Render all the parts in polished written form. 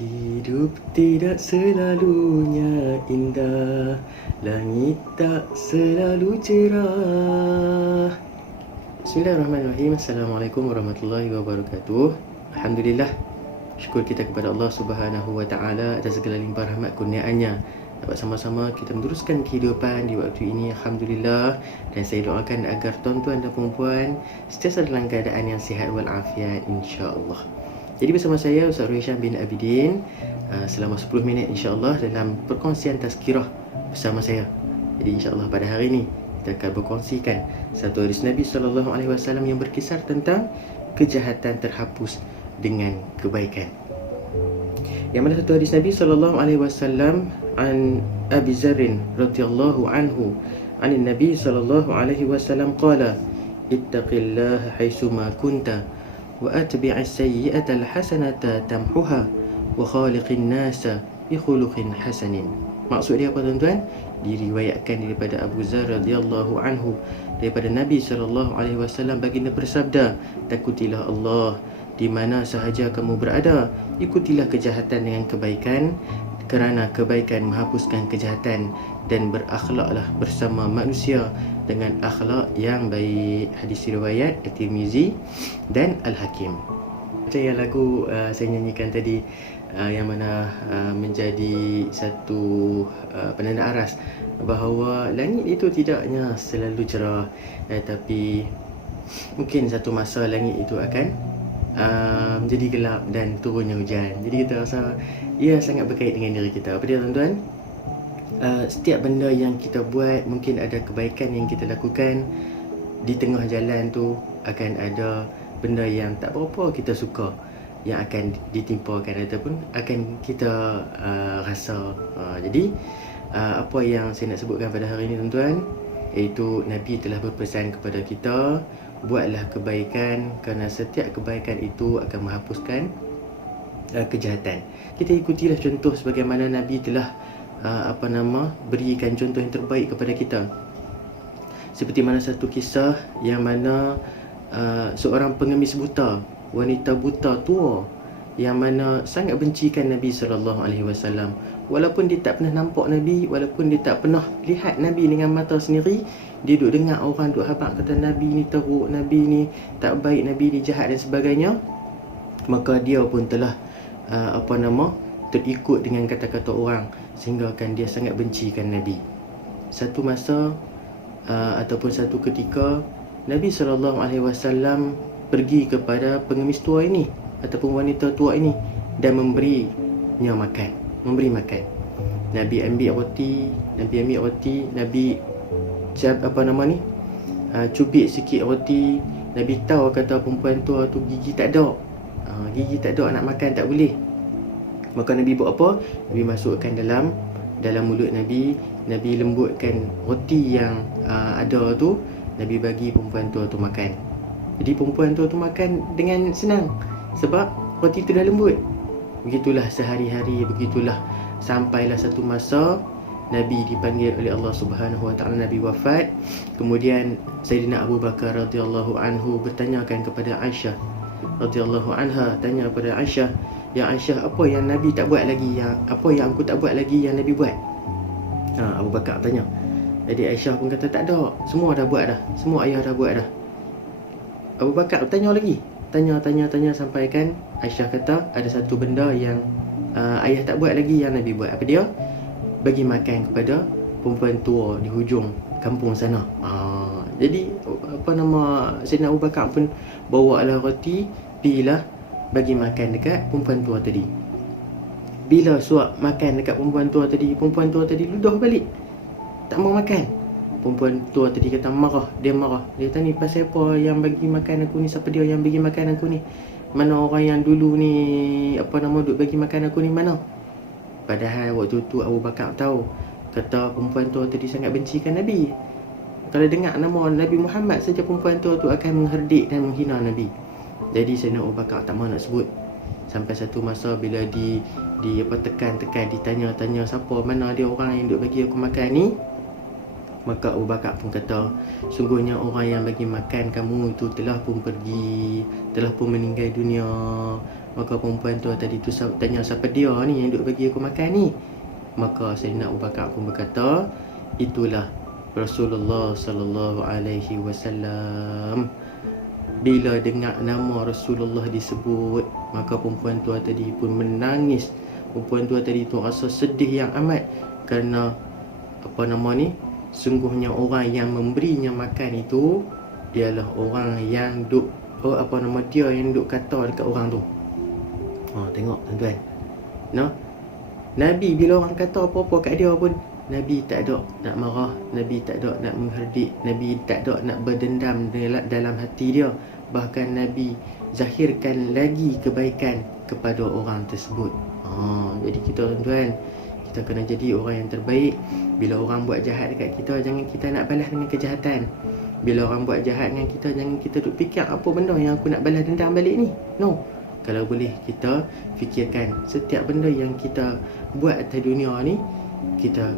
Hidup tidak selalunya indah, langit tak selalu cerah. Bismillahirrahmanirrahim. Assalamualaikum warahmatullahi wabarakatuh. Alhamdulillah, syukur kita kepada Allah Subhanahu wa taala atas segala limpah rahmat kurniaannya. Dapat sama-sama kita meneruskan kehidupan di waktu ini, alhamdulillah. Dan saya doakan agar tuan-tuan dan puan-puan sentiasa dalam keadaan yang sihat walafiat, insya-Allah. Jadi bersama saya Ustaz Rohisham bin Abidin selama 10 minit insya-Allah dalam perkongsian tazkirah bersama saya. Jadi insya-Allah pada hari ini kita akan berkongsikan satu hadis Nabi SAW yang berkisar tentang kejahatan terhapus dengan kebaikan. Yang mana satu hadis Nabi SAW an Abi Zarrin radhiyallahu anhu an Nabi SAW qala ittaqillaha haitsuma kunta wa atbi'is sayyi'ata al-hasanata tamhuha wa khaliqin nasa bi khuluqin hasanin. Maksud dia apa tuan-tuan? Diriwayatkan daripada Abu Zar radhiyallahu anhu daripada Nabi SAW baginda bersabda, takutilah Allah di mana sahaja kamu berada, ikutilah kejahatan dengan kebaikan kerana kebaikan menghapuskan kejahatan, dan berakhlaklah bersama manusia dengan akhlak yang baik. Hadis riwayat At-Tirmizi dan Al-Hakim. Macam yang lagu saya nyanyikan tadi, yang mana menjadi satu penanda aras bahawa langit itu tidaknya selalu cerah, tapi mungkin satu masa langit itu akan menjadi gelap dan turunnya hujan. Jadi kita rasa ia sangat berkait dengan diri kita. Apa dia tuan-tuan? Setiap benda yang kita buat, mungkin ada kebaikan yang kita lakukan, di tengah jalan tu akan ada benda yang tak berapa kita suka yang akan ditimpakan ataupun akan kita rasa. Jadi apa yang saya nak sebutkan pada hari ini tuan-tuan, iaitu Nabi telah berpesan kepada kita, buatlah kebaikan kerana setiap kebaikan itu akan menghapuskan kejahatan. Kita ikutilah contoh sebagaimana Nabi telah berikan contoh yang terbaik kepada kita. Seperti mana satu kisah yang mana seorang pengemis buta, wanita buta tua yang mana sangat bencikan Nabi SAW. Walaupun dia tak pernah nampak Nabi, walaupun dia tak pernah lihat Nabi dengan mata sendiri, dia duduk dengar orang duduk habaq kata Nabi ni teruk, Nabi ni tak baik, Nabi ni jahat dan sebagainya. Maka dia pun telah terikut dengan kata-kata orang, sehingga kan dia sangat bencikan Nabi. Satu masa ataupun satu ketika, Nabi SAW pergi kepada pengemis tua ini ataupun wanita tua ini dan memberi makan. Nabi ambil roti, Nabi cubit sikit roti. Nabi tahu kata perempuan tua tu gigi tak ada, nak makan tak boleh. Maka Nabi buat apa? Nabi masukkan dalam mulut Nabi. Nabi lembutkan roti yang ada tu, Nabi bagi perempuan tua tu makan. Jadi perempuan tua tu makan dengan senang sebab roti tu dah lembut. Begitulah sehari-hari, begitulah sampailah satu masa Nabi dipanggil oleh Allah Subhanahu wa taala, Nabi wafat. Kemudian Sayyidina Abu Bakar radhiyallahu anhu bertanyakan kepada Aisyah radhiyallahu anha, tanya kepada Aisyah, ya Aisyah, apa yang Nabi tak buat lagi, apa yang aku tak buat lagi yang Nabi buat? Abu Bakar tanya. Jadi Aisyah pun kata tak ada, semua dah buat dah, semua ayah dah buat dah. Abu Bakar tanya lagi, tanya sampai kan Aisyah kata ada satu benda yang ayah tak buat lagi yang Nabi buat. Apa dia? Bagi makan kepada perempuan tua di hujung kampung sana. Jadi Sayyidina Abu Bakar pun bawa lah roti, pilah bagi makan dekat perempuan tua tadi. Bila suap makan dekat perempuan tua tadi ludah balik, tak mau makan. Perempuan tua tadi kata dia marah. Dia tanya, ni pasal apa yang bagi makan aku ni? Siapa dia yang bagi makan aku ni? Mana orang yang dulu ni duk bagi makan aku ni mana? Padahal waktu tu Abu Bakar tahu, kata perempuan tua tadi sangat bencikan Nabi. Kalau dengar nama Nabi Muhammad saja, perempuan tua tu akan mengherdik dan menghina Nabi. Jadi Sayyidina Abu Bakar tak mahu nak sebut. Sampai satu masa bila tekan ditanya-tanya siapa, mana dia orang yang duk bagi aku makan ni, maka Abu Bakar pun kata, sungguhnya orang yang bagi makan kamu itu telah pun pergi, telah pun meninggal dunia. Maka perempuan tu tadi tu tanya, siapa dia ni yang duk bagi aku makan ni? Maka Sayyidina Abu Bakar pun berkata, itulah Rasulullah sallallahu alaihi wasallam. Bila dengar nama Rasulullah disebut, maka perempuan tu tadi pun menangis. Perempuan tu tadi tu rasa sedih yang amat kerana sungguhnya orang yang memberinya makan itu ialah orang yang dia yang duk kata dekat orang tu. Tengok tuan-tuan. Nabi bila orang kata apa-apa kat dia pun, Nabi tak ada nak marah, Nabi tak ada nak mengherdik, Nabi tak ada nak berdendam dalam hati dia. Bahkan Nabi zahirkan lagi kebaikan kepada orang tersebut. Jadi kita tuan-tuan, kita kena jadi orang yang terbaik. Bila orang buat jahat dekat kita, jangan kita nak balas dengan kejahatan. Bila orang buat jahat dengan kita, jangan kita duk fikir apa benda yang aku nak balas dendam balik ni. No. Kalau boleh kita fikirkan setiap benda yang kita buat atas dunia ni, kita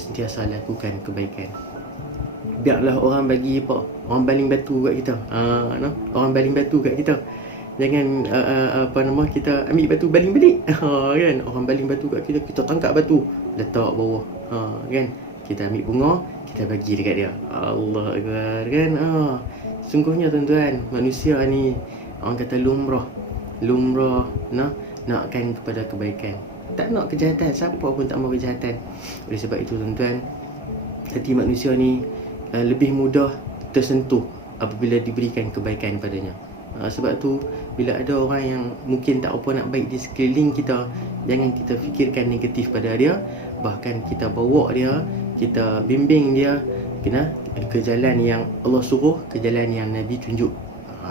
sentiasa lakukan kebaikan. Biarlah orang bagi orang baling batu kat kita. Orang baling batu kat kita. Jangan kita ambil batu baling balik. Kan? Orang baling batu kat kita, kita tangkap batu, letak bawah. Kan? Kita ambil bunga, kita bagi dekat dia. Allah Akbar, kan? Sungguhnya tuan-tuan, manusia ni orang kata lumrah nakkan kepada kebaikan. Tak nak kejahatan, siapa pun tak mau kejahatan. Oleh sebab itu tuan-tuan, hati manusia ni lebih mudah tersentuh apabila diberikan kebaikan padanya. Sebab tu bila ada orang yang mungkin tak apa nak baik di sekeliling kita, jangan kita fikirkan negatif pada dia. Bahkan kita bawa dia, kita bimbing dia ke jalan yang Allah suruh, ke jalan yang Nabi tunjuk.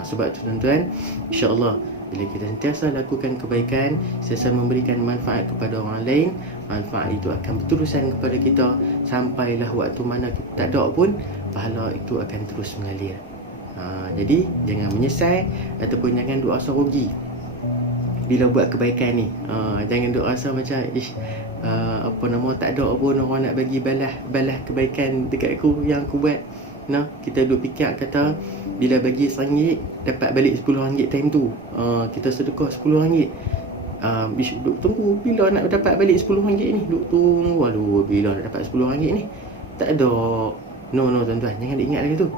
Sebab tu tuan-tuan, insya-Allah bila kita sentiasa lakukan kebaikan, sentiasa memberikan manfaat kepada orang lain, manfaat itu akan berterusan kepada kita sampailah waktu mana kita tak ada pun, pahala itu akan terus mengalir. Jadi jangan menyesal ataupun jangan duk rasa rugi bila buat kebaikan ni. Jangan duk rasa macam tak ada pun orang nak bagi balas kebaikan dekat aku yang aku buat. Kita duk fikir kata bila bagi RM1 dapat balik RM10 time tu. Kita sedekah RM10. Duk tunggu bila nak dapat balik RM10 ni. Duk tunggu, aduh bila nak dapat RM10 ni. Tak ada. No tuan-tuan, jangan diingat lagi tu.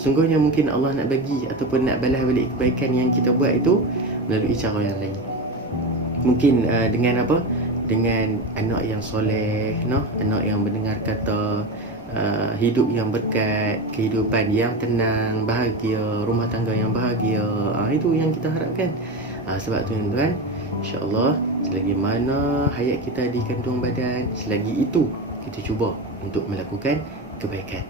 Sungguhnya mungkin Allah nak bagi ataupun nak balas balik kebaikan yang kita buat itu melalui cara yang lain. Mungkin dengan dengan anak yang soleh, anak yang mendengar kata, hidup yang berkat, kehidupan yang tenang, bahagia, rumah tangga yang bahagia. Itu yang kita harapkan. Sebab tu tuan-tuan, insya-Allah selagi mana hayat kita di kandungan badan, selagi itu kita cuba untuk melakukan kebaikan.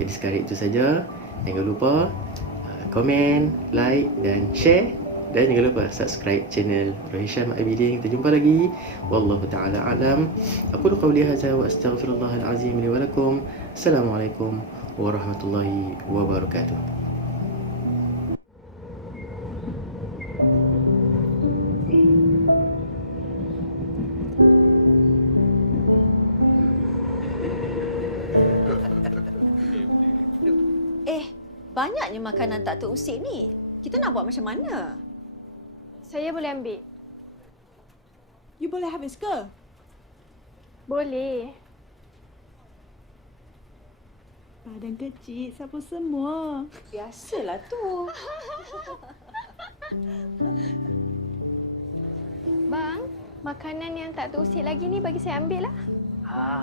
Jadi sekarang itu saja. Jangan lupa komen, like dan share. Dan jangan lupa subscribe channel Rohisham Abidin. Kita jumpa lagi. Wallahu ta'ala alam. Aqulu qawli hadza wa astaghfirullahal azim li wa lakum. Assalamualaikum warahmatullahi wabarakatuh. Banyaknya makanan tak terusik ni. Kita nak buat macam mana? Saya boleh ambil. You boleh habis ke? Boleh. Badan kecil, siapa semua? Biasalah tu. Bang, makanan yang tak terusik lagi ni bagi saya ambil lah.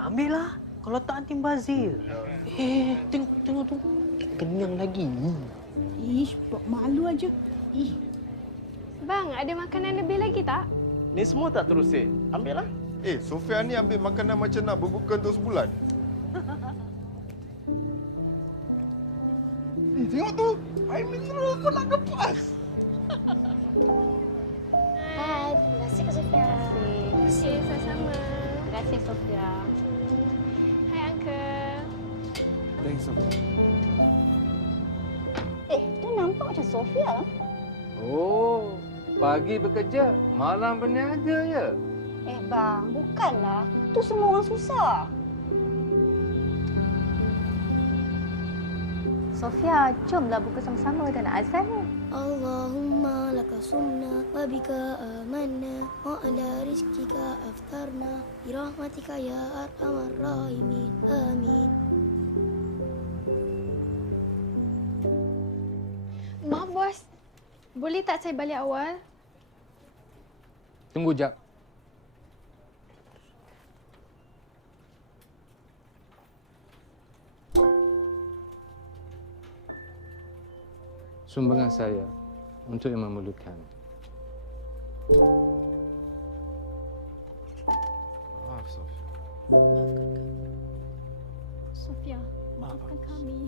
Ambil lah. Kalau tak nanti bazir. Tengok tu. Kenyang lagi. Ish, buat malu aja. Bang, ada makanan lebih lagi tak? Ni semua tak terusik. Ambil lah. Sofia ni ambil makanan macam nak berbuka untuk sebulan. Tengok tu. Air mineral pun nak lepas. Hai, terima kasih Kak Sofia. Terima kasih, sama-sama. Terima kasih Sofia. Hai, Uncle. Thanks, Sofia. Tu nampak macam Sofia. Oh, pagi bekerja, malam berniaga ya? Bang, bukanlah. Tu semua orang susah. Sofia, jomlah buka sama-sama dan azan. Allahumma laka sumna wa bika amanna wa ala rizkika aftarna bi rahmatika ya arhamar rahimin. Amin. Maaf bos, boleh tak saya balik awal? Tunggu jap. Sumbangan saya untuk yang memerlukan. Maaf, Sofia. Sofia, maafkan kami.